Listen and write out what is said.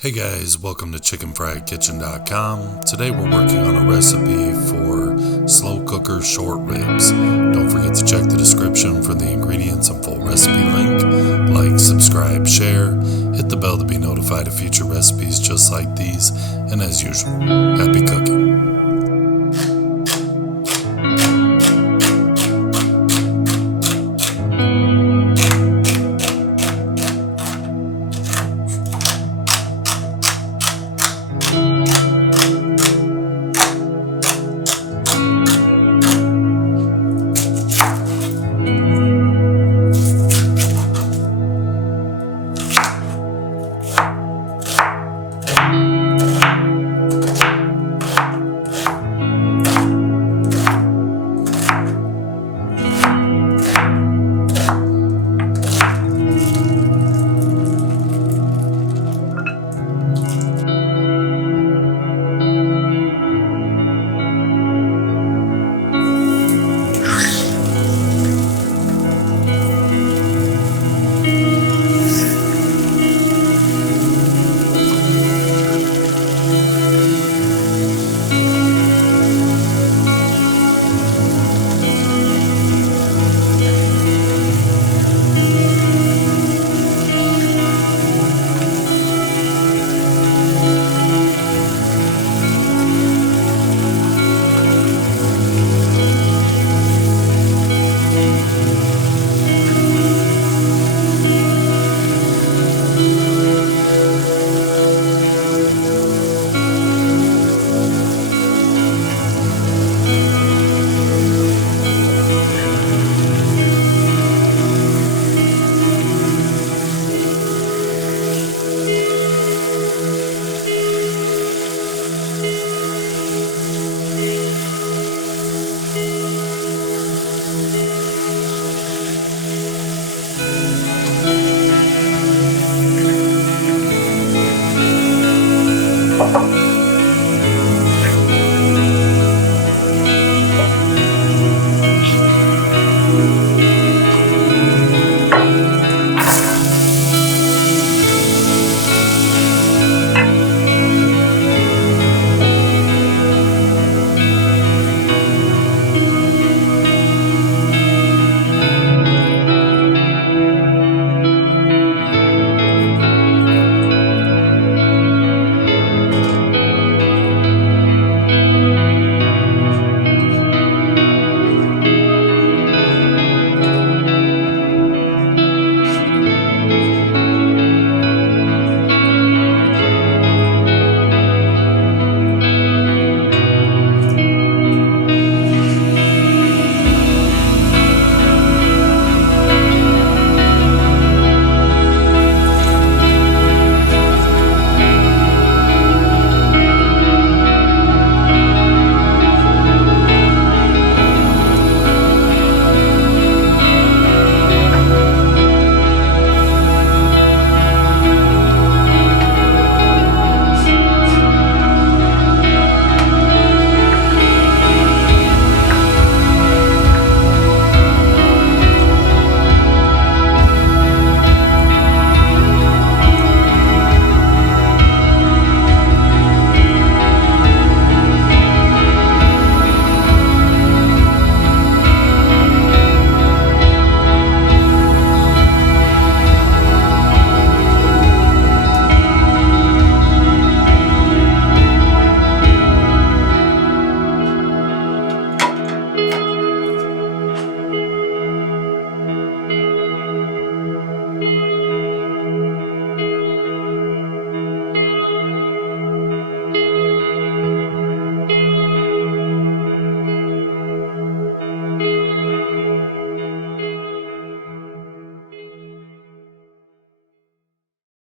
Hey guys, welcome to chickenfriedkitchen.com. Today we're working on a recipe for slow cooker short ribs. Don't forget to check the description for the ingredients and full recipe link. Like, subscribe, share, hit the bell to be notified of future recipes just like these, and as usual, happy cooking.